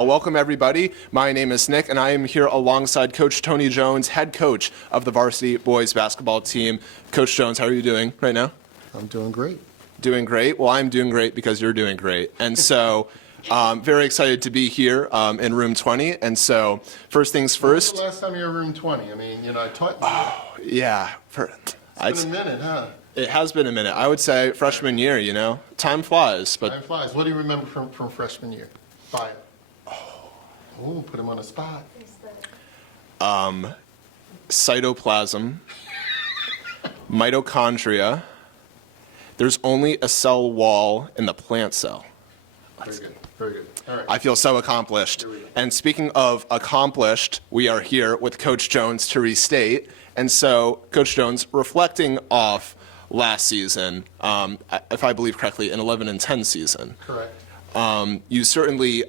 Welcome, everybody. My name is Nick, and I am here alongside Coach Tony Jones, head coach of the Varsity boys basketball team. Coach Jones, how are you doing right now? I'm doing great. Doing great? Well, I'm doing great because you're doing great. And so, very excited to be here in room 20. And so, first things first. When was the last time you were in room 20? I mean, I taught you. Oh, yeah. It's been a minute, huh? It has been a minute. I would say freshman year, Time flies. But Time flies. What do you remember from freshman year? Fire. Oh, put him on the spot. Cytoplasm, mitochondria. There's only a cell wall in the plant cell. Very good. Very good. All right. I feel so accomplished. Here we go. And speaking of accomplished, we are here with Coach Jones to restate. And so, Coach Jones, reflecting off last season, if I believe correctly, an 11 and 10 season. Correct. You certainly,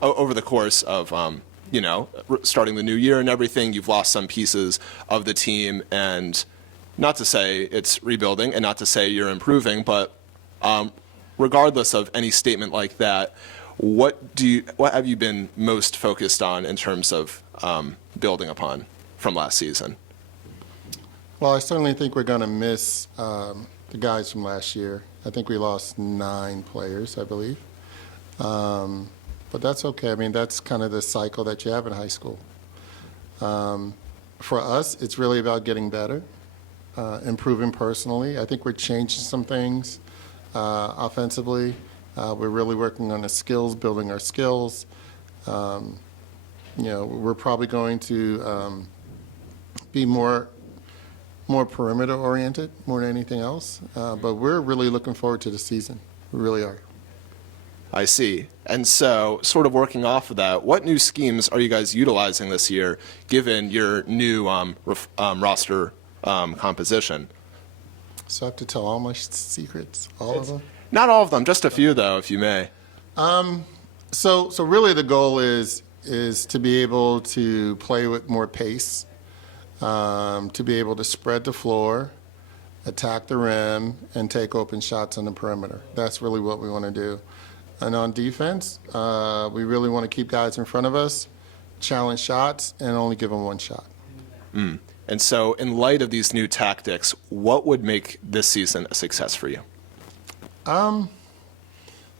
over the course of, starting the new year and everything, you've lost some pieces of the team. And not to say it's rebuilding and not to say you're improving, but regardless of any statement like that, what have you been most focused on in terms of building upon from last season? Well, I certainly think we're going to miss the guys from last year. I think we lost 9 players, I believe. But that's okay. I mean, that's kind of the cycle that you have in high school. For us, it's really about getting better, improving personally. I think we're changing some things offensively. We're really working on the skills, building our skills. We're probably going to be more perimeter oriented more than anything else. But we're really looking forward to the season. We really are. I see. And so, sort of working off of that, what new schemes are you guys utilizing this year, given your new roster composition? So I have to tell all my secrets, all of them? Not all of them, just a few, though, if you may. So really the goal is to be able to play with more pace, to be able to spread the floor, attack the rim, and take open shots on the perimeter. That's really what we want to do. And on defense, we really want to keep guys in front of us, challenge shots, and only give them one shot. And so, in light of these new tactics, what would make this season a success for you?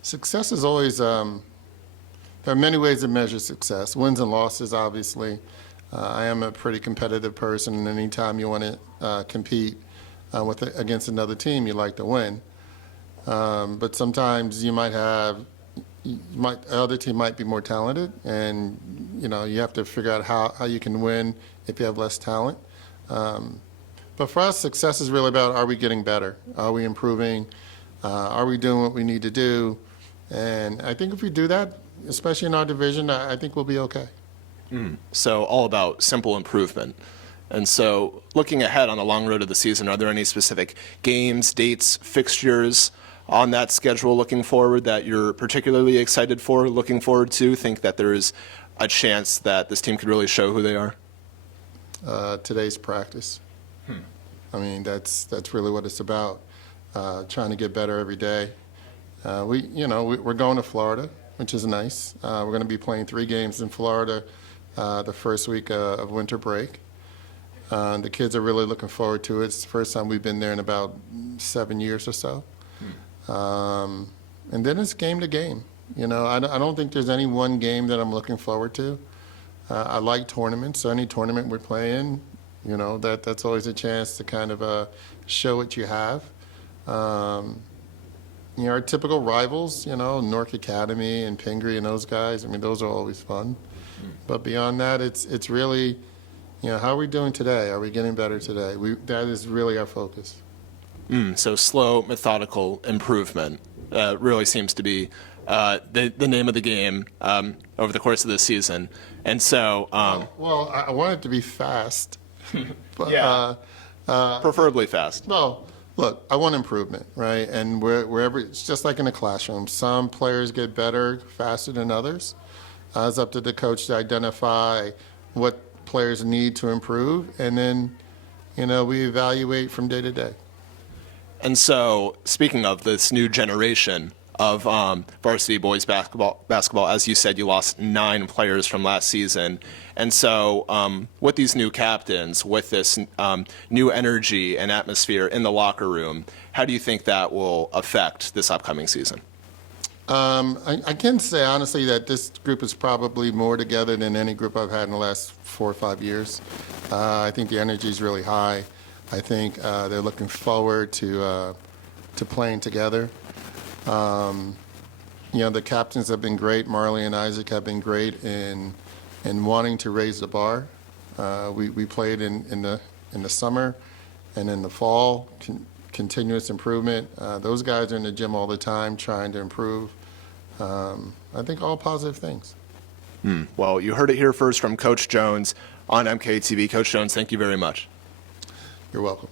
Success is always, there are many ways to measure success. Wins and losses, obviously. I am a pretty competitive person, and anytime you want to compete against another team, you like to win. But sometimes you might have, the other team might be more talented, and you have to figure out how you can win if you have less talent. But for us, success is really about, are we getting better? Are we improving? Are we doing what we need to do? And I think if we do that, especially in our division, I think we'll be okay. So all about simple improvement. And so looking ahead on the long road of the season, are there any specific games, dates, fixtures on that schedule looking forward that you're particularly excited for, looking forward to, think that there is a chance that this team could really show who they are? Today's practice. I mean, that's really what it's about, trying to get better every day. We're going to Florida, which is nice. We're going to be playing 3 games in Florida the first week of winter break. The kids are really looking forward to it. It's the first time we've been there in about 7 years or so. And then it's game to game. I don't think there's any one game that I'm looking forward to. I like tournaments, so any tournament we're playing, that's always a chance to kind of show what you have. Our typical rivals, Newark Academy and Pingree and those guys, I mean, those are always fun. But beyond that, it's really, how are we doing today? Are we getting better today? That is really our focus. So slow, methodical improvement really seems to be the name of the game over the course of this season. And so, well, I want it to be fast, but yeah. Preferably fast. No, look, I want improvement, right? And wherever, it's just like in a classroom. Some players get better faster than others. It's up to the coach to identify what players need to improve, and then, we evaluate from day to day. And so, speaking of this new generation of varsity boys basketball. As you said, you lost 9 players from last season. And so with these new captains, with this new energy and atmosphere in the locker room, how do you think that will affect this upcoming season? I can say honestly that this group is probably more together than any group I've had in the last 4 or 5 years. I think the energy is really high. I think they're looking forward to playing together. The captains have been great. Marley and Isaac have been great in wanting to raise the bar. We played in the summer and in the fall. Continuous improvement. Those guys are in the gym all the time trying to improve. I think all positive things. Well, you heard it here first from Coach Jones on MKTV. Coach Jones, thank you very much. You're welcome.